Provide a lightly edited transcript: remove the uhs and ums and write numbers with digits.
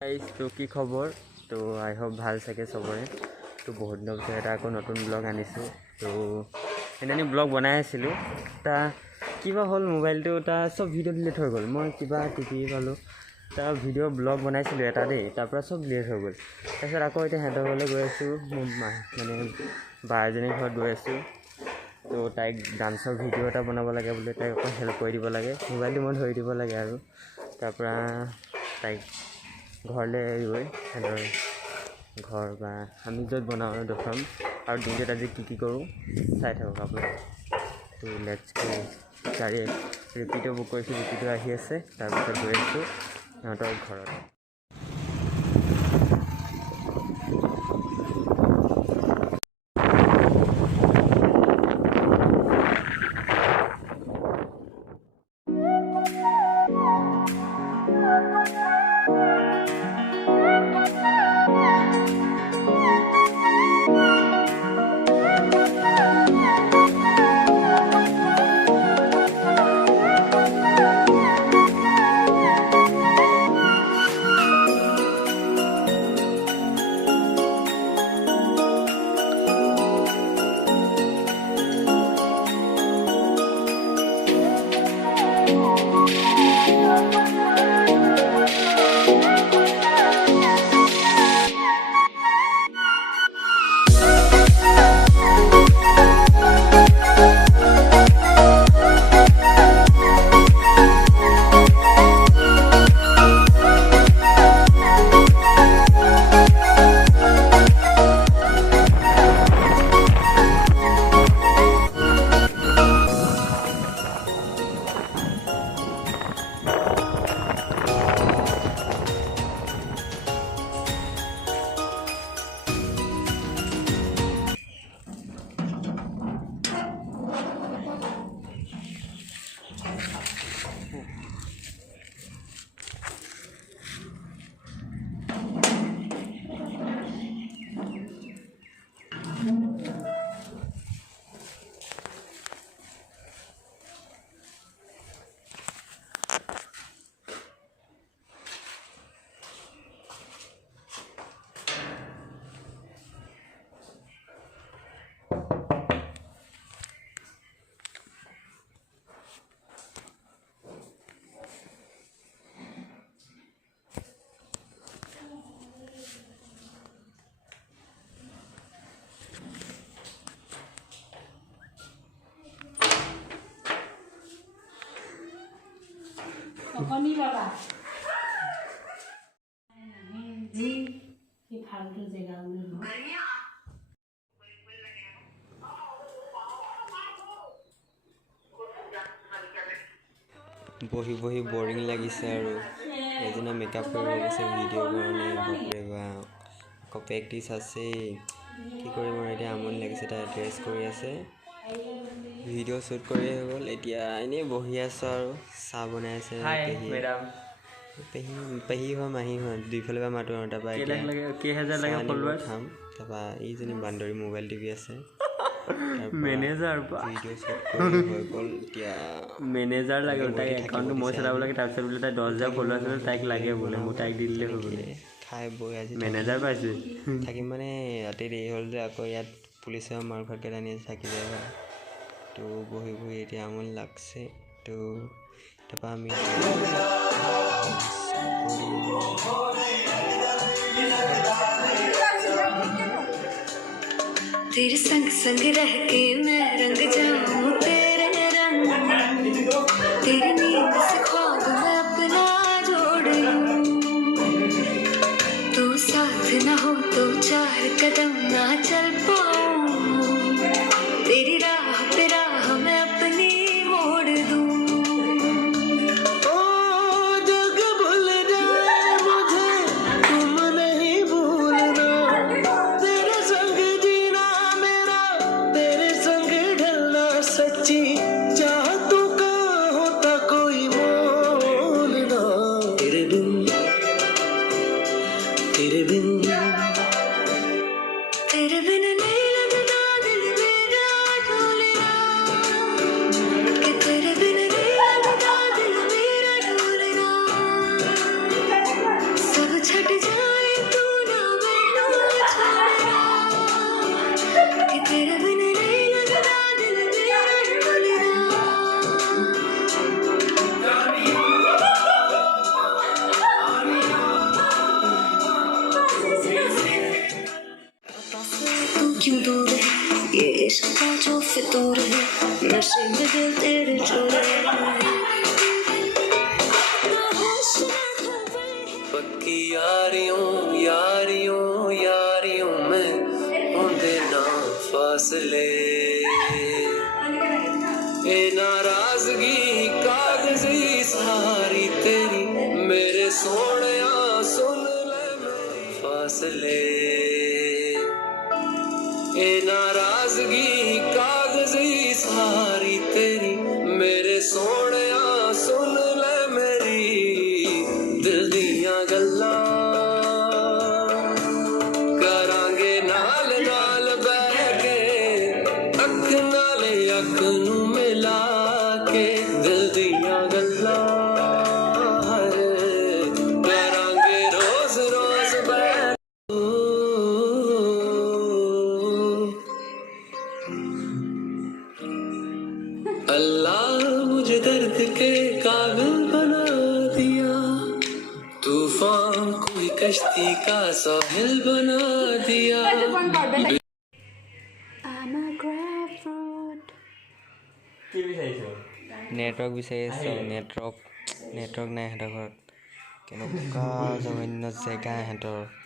তো কি খবৰ তো আই হোপ ভাল চাগে চবৰে তো বহুত দিনৰ পিছত এটা আকৌ নতুন ব্লগ আনিছোঁ তো সেইদিনা ব্লগ বনাই আছিলোঁ কিবা হ'ল মোবাইলটো চব ভিডিঅ' ডিলিট হৈ গ'ল মই কিবা টিপি পালোঁ ভিডিঅ' ব্লগ বনাইছিলোঁ এটা দেই তাৰপৰা চব ডিলিট হৈ গ'ল তাৰপিছত আকৌ এতিয়া সিহঁতৰ ঘৰলৈ গৈ আছোঁ মোৰ মানে বা এজনীৰ ঘৰত গৈ আছোঁ তো তাইক ডান্সৰ ভিডিঅ' এটা বনাব লাগে বুলি তাইক অকণ হেল্প কৰি দিব লাগে মোবাইলটো মই ধৰি দিব লাগে আৰু তাৰপৰা তাইক ঘৰলৈ গৈ সিহঁতৰ ঘৰ বা আমি য'ত বনাওঁ দেখুৱাম আৰু দিনটোত আজি কি কৰোঁ চাই থাকক আপোনালোক তো লেটছ গাড়ী ৰিপিটো বুক কৰিছোঁ ৰিপিটো আহি আছে তাৰপিছত গৈ আছোঁ সিহঁতৰ ঘৰত कौनी बाबा जी की फालतू जगह में हो বহি বহি বৰিং লাগিছে আৰু এজনে মেকআপ কৰিব গৈছে ভিডিঅ'ৰ কাৰণে বাপৰে বাপ আকৌ প্ৰেক্টিচ আছেই কি কৰিম আৰু এতিয়া আমনি লাগিছে তাই ড্ৰেছ কৰি আছে ভিডিঅ' শ্বুট কৰি হৈ গ'ল এতিয়া এনেই বহি আছোঁ আৰু চাহ বনাই আছে পেহী হয় মাহী হয় দুইফালে পৰা মাতো আৰু তাৰপৰা খাম তাৰপৰা এইজনী বান্দৰী মোবাইল টিভি আছে মেনেজাৰ ভিডিঅ' শ্বুট কৰি হৈ গ'ল এতিয়া মেনেজাৰ লাগে তাইক একাউণ্টটো মই চলাব লাগে তাৰপিছত বোলে তাই 10,000 ফলোৱাৰ আছিলে তাইক লাগে বোলে মোৰ তাইক দি দিলে হৈ গ'লে খাই বৈ আজি মেনেজাৰ পাইছোঁ থাকিম মানে ৰাতি দেৰি হ'ল যে আকৌ ইয়াত পুলিচে মাৰ ঘৰকৈ আনি থাকি যায় তো বহি বহি এতিয়া আমনি লাগছে তো তাৰপৰা আমি तेरे संग संग रह के मैं रंग जाऊं तेरे रंग तेरी नींद से ख्वाब मैं अपना जोड़ लूं तू साथ ना हो तो 4 कदम ना चल पाऊं तेरी राह पे राह मैं अपनी मोड़ दूं तेरे बिन नहीं लगता दिल मेरा ढोलना कि तेरे बिन नहीं लगता दिल मेरा ढोलना सब छट क्यों दूर है ये इश्क का जो फितूर है नशे में दिल तेरे चोर है पक्की यारियों यारियों यारियों में होंदे ना फासले ए नाराजगी कागजी सारी तेरी मेरे सोनिया सुन ले मेरी फासले ए नाराजगी कागजी सारी तेरी मेरे सोनिया सुन ले मेरी दिल दियां गल्लां करांगे नाल नाल बैठ के अख नाले अख नू मिला के दिल दियां गल्लां करांगे रोज रोज बैठ अल्लाह मुझे दर्द के काबिल बना दिया तूफान कोई कश्ती का साहिल बना दिया কি বিচাৰিছ নেটৱৰ্ক বিচাৰি আছোঁ নেটৱৰ্ক নাই সিহঁতৰ ঘৰত কেনেকুৱা জঘন্য জেগা সিহঁতৰ